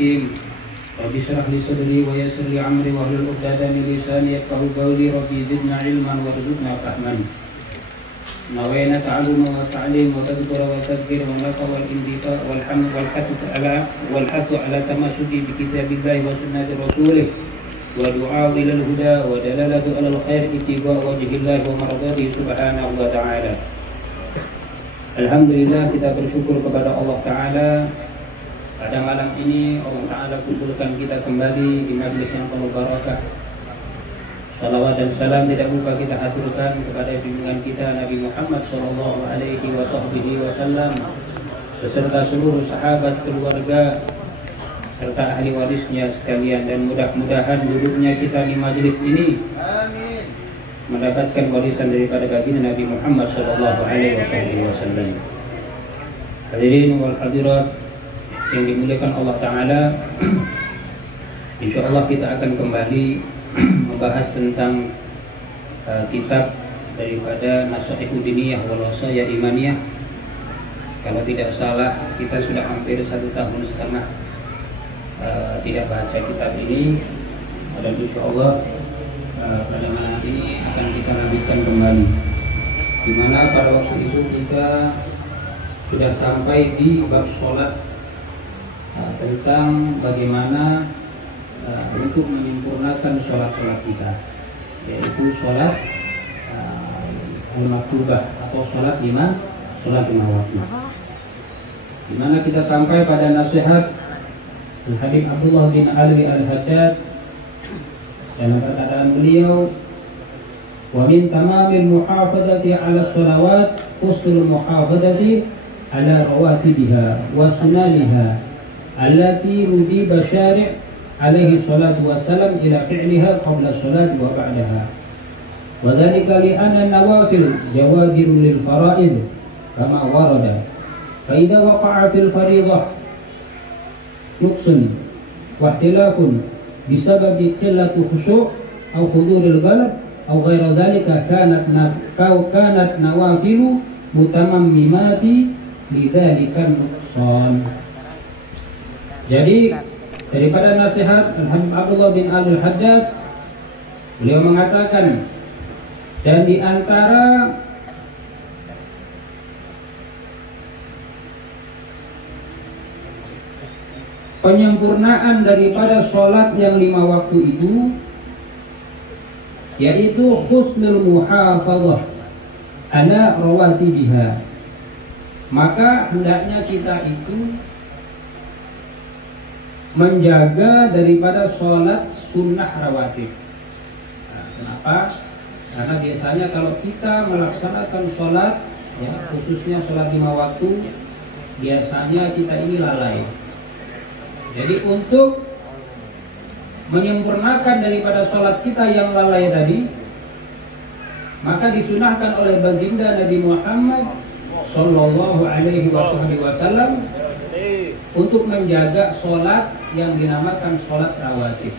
الحكيم رب اشرح لي صدري ويسر لي أمري واحلل عقدة من لساني يفقهوا قولي ربي زدنا علما وارزقنا فهما نوينا تعلم وتعليم وتذكر وتذكر ونفع والانتفاع والحمد والحث على تمسك بكتاب الله وسنة رسوله ودعاء إلى الهدى ودلالة على الخير اتباع وجه الله ومرضاته سبحانه وتعالى. Alhamdulillah, kita bersyukur kepada Allah Ta'ala. Pada malam ini Allah Ta'ala kumpulkan kita kembali di majlis yang penuh barakah. Salawat dan salam tidak lupa kita aturkan kepada junjungan kita Nabi Muhammad Sallallahu Alaihi Wasallam beserta seluruh sahabat, keluarga serta ahli warisnya sekalian, dan mudah-mudahan duduknya kita di majlis ini mendapatkan warisan daripada baginda Nabi Muhammad Sallallahu Alaihi Wasallam. Hadirin wal hadirat yang dimuliakan Allah Ta'ala, insya Allah kita akan kembali membahas tentang kitab daripada Nasaihud Diniyah wal Wasaya Imaniyah. Kalau tidak salah kita sudah hampir 1 tahun setengah tidak baca kitab ini, dan insya Allah pada malam ini akan kita lanjutkan kembali, di mana pada waktu itu kita sudah sampai di bab sholat, tentang bagaimana untuk menyempurnakan sholat-sholat kita, yaitu sholat al-maktubah atau sholat lima waktu, di mana kita sampai pada nasihat Al-Habib Abdullah bin Ali Al-Haddad dan perkataan beliau, wa min tamamil muhafadzati 'ala shalawat husnul muhafadzati 'ala rawatibiha wa sunaniha allati nudiba syari' alaihi salatu wassalam ila fi'liha qabla sholati wa ba'daha, wa dhalika li anna nawafil jawabirun lil fara'id kama warada, fa idza waqa'a fil fariidah nuqsun wa ihtilafun bisababi qillati khusyu' aw huduril qalb aw ghaira dhalika kanat nawafilu mutamammimati lidzalika nuqsan. Jadi daripada nasihat Al-Habib Abdullah bin Al-Haddad, beliau mengatakan, dan di antara penyempurnaan daripada sholat yang 5 waktu itu, yaitu husnul muhafadzah ala rawatibiha, maka hendaknya kita itu menjaga daripada sholat sunnah rawatib. Kenapa? Karena biasanya kalau kita melaksanakan sholat, ya, khususnya sholat 5 waktu, biasanya kita ini lalai. Jadi untuk menyempurnakan daripada sholat kita yang lalai tadi, maka disunahkan oleh baginda Nabi Muhammad Sallallahu Alaihi Wasallam untuk menjaga sholat yang dinamakan sholat rawatib.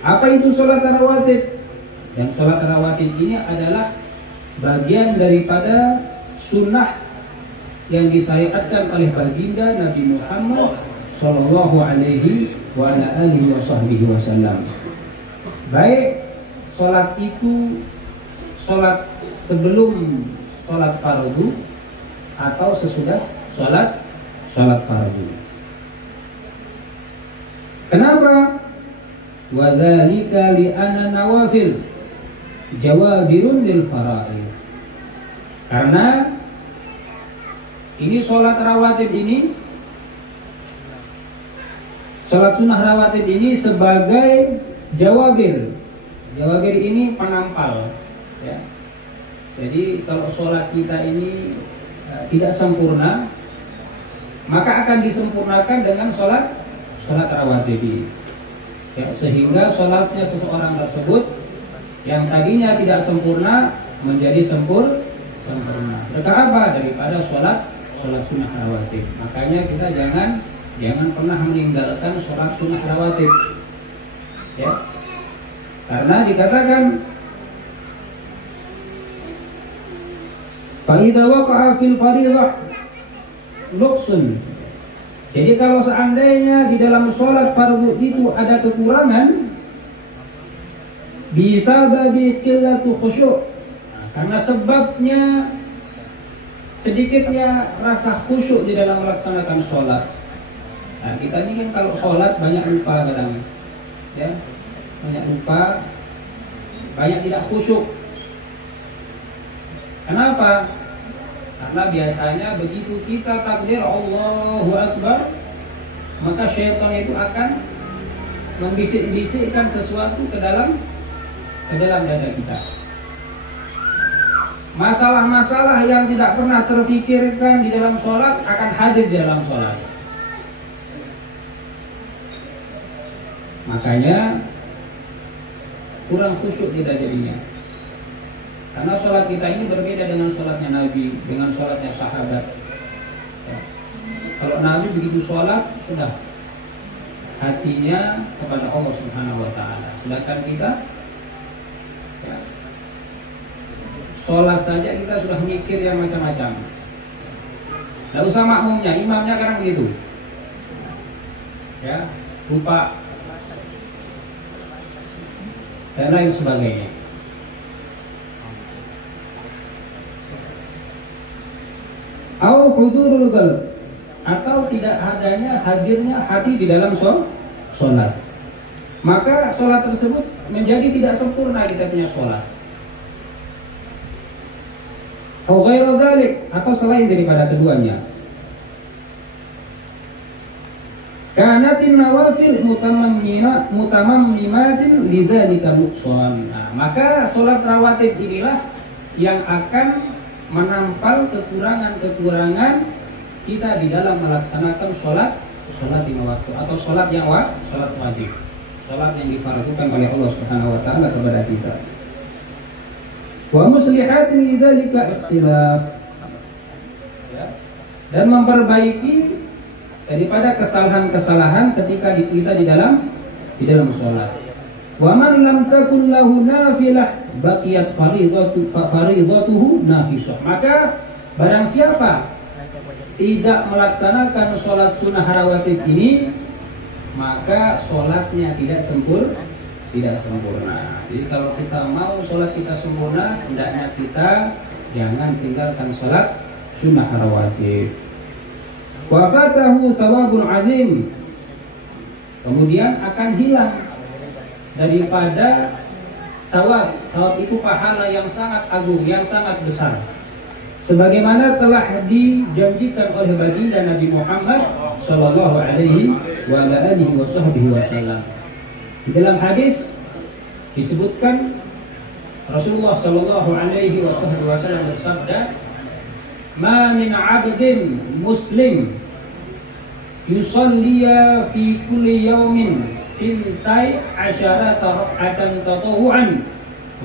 Apa itu sholat rawatib? Dan sholat rawatib ini adalah bagian daripada sunnah yang disyariatkan oleh baginda Nabi Muhammad Sallallahu Alaihi Wasallam. Baik sholat itu sholat sebelum sholat fardu atau sesudah sholat fardu. Kenapa? Wa dzalika li anna nawafil jawabirun lil fara'id. Karena ini sholat rawatib ini, sholat sunnah rawatib ini sebagai jawabir. Jawabir ini penampal, ya. Jadi kalau sholat kita ini tidak sempurna, maka akan disempurnakan dengan sholat rawatib ini, ya, sehingga sholatnya seseorang tersebut yang tadinya tidak sempurna menjadi sempurna. Berkah apa? Daripada sholat sunnah rawatib. Makanya kita jangan pernah meninggalkan sholat sunnah rawatib, ya, karena dikatakan fa idza waqa'a fil fariidah nuqsun Jadi kalau seandainya di dalam sholat fardu itu ada kekurangan, bisa babi qillatu khusyuk, karena sebabnya sedikitnya rasa khusyuk di dalam melaksanakan sholat. Nah, kita ini kan kalau sholat banyak lupa kadang, ya, banyak lupa, banyak tidak khusyuk. Kenapa? Karena biasanya begitu kita takbir Allahu Akbar, maka syaitan itu akan membisik-bisikkan sesuatu ke dalam dada kita. Masalah-masalah yang tidak pernah terpikirkan di dalam sholat akan hadir di dalam sholat. Makanya kurang khusyuk kita jadinya. Karena sholat kita ini berbeda dengan sholatnya Nabi, dengan sholatnya sahabat. Ya. Kalau Nabi begitu sholat, sudah hatinya kepada Allah Subhanahu Wa Taala. Sedangkan kita, ya, sholat saja kita sudah mikir yang macam-macam. Tidak usah makmumnya, imamnya kadang begitu. Ya, lupa dan lain sebagainya. Au hudurul qalb, atau tidak hadirnya hati di dalam sholat. Maka sholat tersebut menjadi tidak sempurna kita punya sholat. Au ghairu dzalik, atau selain daripada keduanya. Kanatin nawafil mutamammimatin lidzalika nuqsan. Nah, maka sholat rawatib inilah yang akan menampal kekurangan-kekurangan kita di dalam melaksanakan sholat lima waktu atau sholat wajib, sholat yang difardukan oleh Allah Subhanahu Wa Taala kepada kita. Wa muslihatin lidzalika ikhtilaf, dan memperbaiki daripada kesalahan-kesalahan ketika kita di dalam sholat. Wa man lam takun lahu nafilah baqiyat faridatuhu nafisah. Maka barang siapa tidak melaksanakan sholat sunnah rawatib ini, maka sholatnya tidak sempurna. Jadi kalau kita mau sholat kita sempurna, hendaknya kita jangan tinggalkan sholat sunnah rawatib. Wa fatahu thawabun azim, kemudian akan hilang daripada thawab itu pahala yang sangat agung, yang sangat besar, sebagaimana telah dijanjikan oleh baginda Nabi Muhammad sallallahu alaihi wasallam. Di dalam hadis disebutkan Rasulullah sallallahu alaihi wasallam bersabda, "Ma min 'abdin muslim yusalliya fi kulli yawmin sintai asyarata rak'atan tatawu'an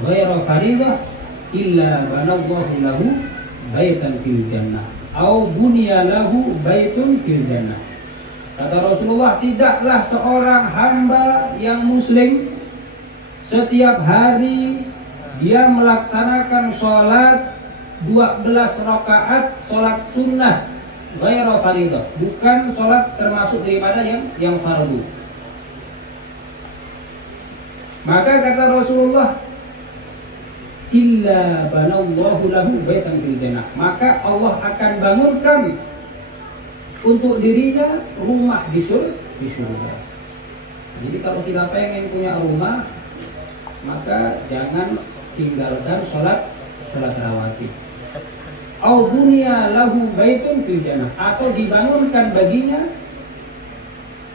ghaira faridah illa banallahu lahu baitan fil jannah au bunya lahu baitun fil jannah." Kata Rasulullah, tidaklah seorang hamba yang muslim setiap hari dia melaksanakan sholat 12 rakaat sholat sunnah ghaira faridah, bukan sholat termasuk daripada yang fardu. Maka kata Rasulullah, illa banallahu lahu baitan fil jannah, maka Allah akan bangunkan untuk dirinya rumah di surga. Jadi kalau kita pengen punya rumah, maka jangan tinggalkan sholat rawatib. Au bunya lahu baitun fil jannah, atau dibangunkan baginya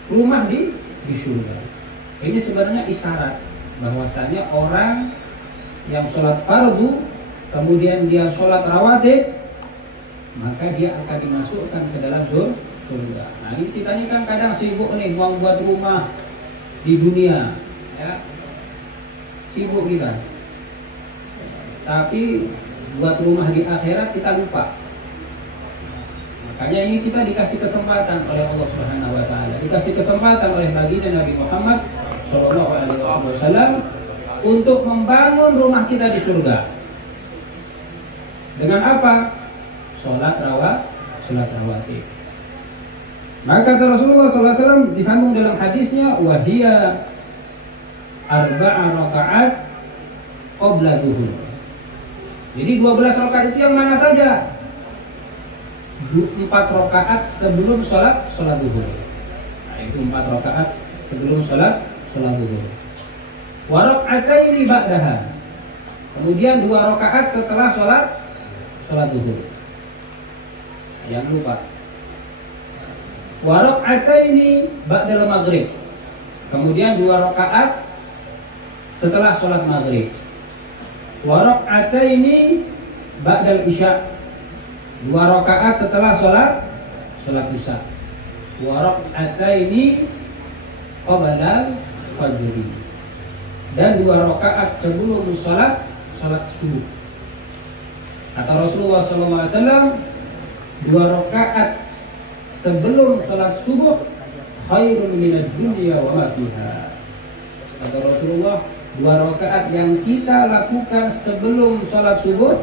rumah di surga. Ini sebenarnya isyarat bahwasanya orang yang sholat fardu kemudian dia sholat rawatib, maka dia akan dimasukkan ke dalam surga. Nah, ini kita ini kan kadang sibuk nih mau buat rumah di dunia, ya, sibuk kita. Tapi buat rumah di akhirat kita lupa. Makanya ini kita dikasih kesempatan oleh Allah Subhanahu Wa Taala, dikasih kesempatan oleh baginda Nabi Muhammad Sallallahu Alaihi Wasallam untuk membangun rumah kita di surga. Dengan apa? Sholat rawatib. Maka kata Rasulullah SAW disambung dalam hadisnya, wahia arba'a rakaat qabla duhur. Jadi 12 rakaat itu yang mana saja? 4 rakaat sebelum sholat duhur. Nah, itu 4 rakaat sebelum sholat duhur. Wa raka'ataini ba'daha. Kemudian 2 rakaat setelah sholat duhur. Jangan lupa. Wa raka'ataini ba'dal maghrib. Kemudian 2 rakaat setelah sholat maghrib. Wa raka'ataini ba'dal isya. 2 rakaat setelah sholat isya. Wa raka'ataini qabla fajr. Dan 2 rakaat sebelum sholat subuh. Kata Rasulullah SAW, 2 rakaat sebelum sholat subuh khairun minad dunya wa ma fiha. Kata Rasulullah, 2 rakaat yang kita lakukan sebelum sholat subuh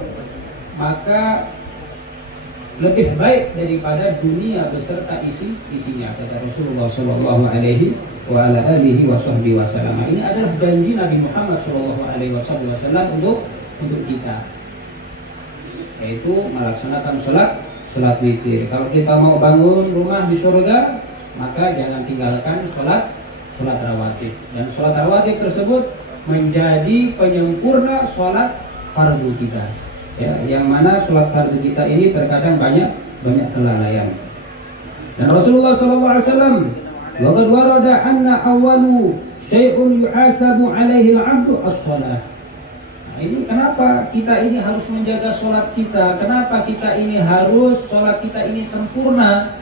maka lebih baik daripada dunia beserta isinya. Kata Rasulullah Shallallahu Alaihi Wasallam. Ini adalah janji Nabi Muhammad Shallallahu Alaihi Wasallam untuk kita, yaitu melaksanakan sholat witir. Kalau kita mau bangun rumah di surga, maka jangan tinggalkan sholat rawatib. Dan sholat rawatib tersebut menjadi penyempurna sholat fardu kita. Ya, yang mana sholat fardu kita ini terkadang banyak kelalaian. Dan Rasulullah SAW, waqad warada anna awwalu syai'un yuhasabu 'alaihi al-'abdu as-shalah. Nah, ini kenapa kita ini harus menjaga sholat kita? Kenapa kita ini harus sholat kita ini sempurna?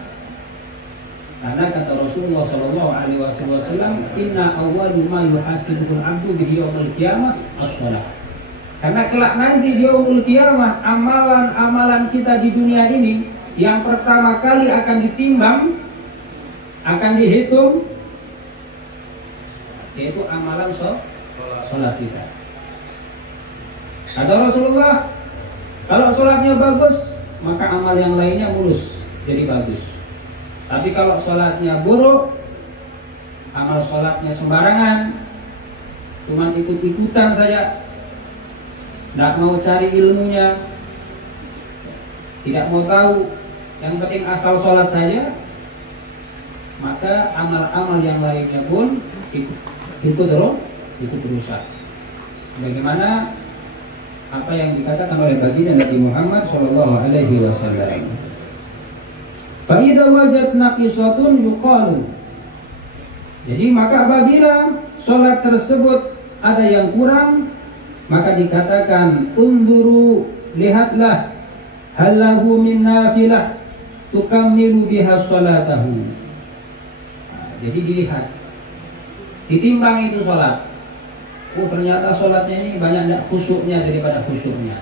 Karena kata Rasulullah SAW, inna awwalu ma yuhasibul 'abdu bihi yaumil qiyamah as-shalah. Karena kelak nanti di yaumul qiyamah, amalan-amalan kita di dunia ini yang pertama kali akan ditimbang, akan dihitung, yaitu amalan sholat kita. Kata Rasulullah, kalau sholatnya bagus, maka amal yang lainnya mulus jadi bagus. Tapi kalau sholatnya buruk, amal sholatnya sembarangan, cuma ikut-ikutan saja, tidak mau cari ilmunya, tidak mau tahu, yang penting asal sholat saja, maka amal-amal yang lainnya pun ikut rusak. Sebagaimana apa yang dikatakan oleh baginda Nabi Muhammad Shallallahu Alaihi Wasallam. Fa idza wajadna qisatun yuqalu. Jadi maka apabila sholat tersebut ada yang kurang, maka dikatakan unzuru, lihatlah, halahu min nafilah tukammilu biha sholatahu. Jadi dilihat, ditimbang itu sholat. Oh, ternyata sholatnya ini banyak tidak khusyuknya daripada khusyuknya.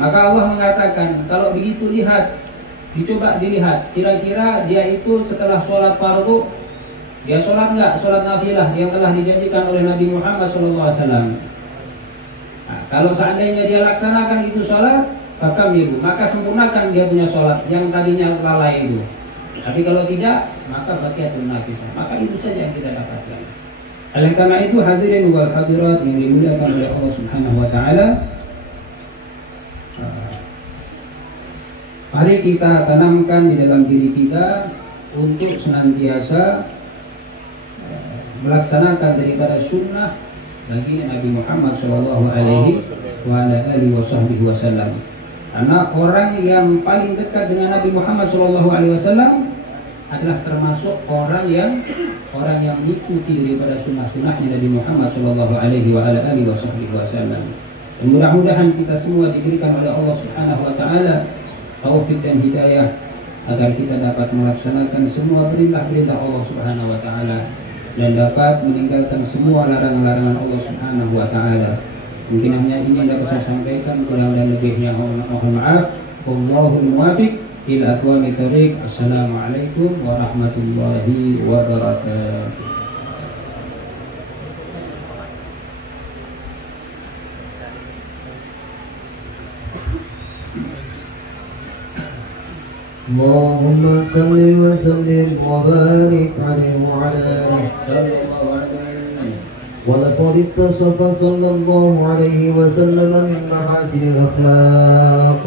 Maka Allah mengatakan, kalau begitu lihat, dicoba dilihat, kira-kira dia itu setelah sholat fardu, dia sholat enggak, sholat nafilah yang telah dijanjikan oleh Nabi Muhammad SAW. Nah, kalau seandainya dia laksanakan itu sholat, maka sempurnakan dia punya sholat yang tadinya lalai itu. Tapi kalau tidak, maka baqiyatun nafisah. Maka itu saja yang kita dapatkan. Oleh karena itu hadirin wal hadirat yang dimuliakan oleh Allah Subhanahu wa taala, mari kita tanamkan di dalam diri kita untuk senantiasa melaksanakan daripada sunnah baginda Nabi Muhammad Shallallahu Alaihi Wasallam. Karena orang yang paling dekat dengan Nabi Muhammad Shallallahu Alaihi Wasallam adalah termasuk orang yang mengikuti daripada sunnah-sunnahnya Nabi Muhammad Shallallahu Alaihi Wasallam. Mudah-mudahan kita semua diberikan oleh Allah Subhanahu Wa Taala taufik dan hidayah agar kita dapat melaksanakan semua perintah-perintah Allah Subhanahu Wa Taala dan dapat meninggalkan semua larangan-larangan Allah Subhanahu Wa Taala. Mungkin hanya ini yang dapat saya sampaikan, kurang dan lebihnya mohon maaf. Wallahul muwaffiq ila aqwamit thoriq. Assalamualaikum warahmatullahi wabarakatuh. اللهم صل وسلم وبارك عليه وعلى آله ولقد اتصف صلى الله عليه وسلم من محاسن الأخلاق